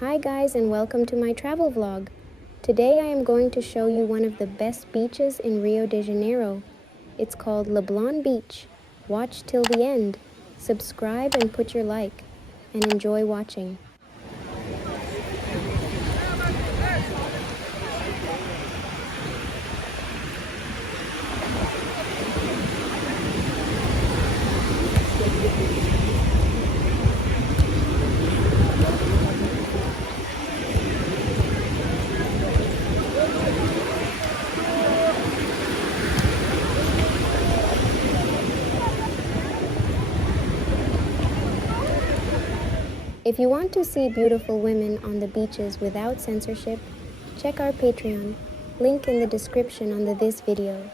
Hi guys, and welcome to my travel vlog. Today I am going to show you one of the best beaches in Rio de Janeiro. It's called Leblon Beach. Watch till the end, subscribe and put your like, and enjoy watching. If you want to see beautiful women on the beaches without censorship, check our Patreon, link in the description under this video.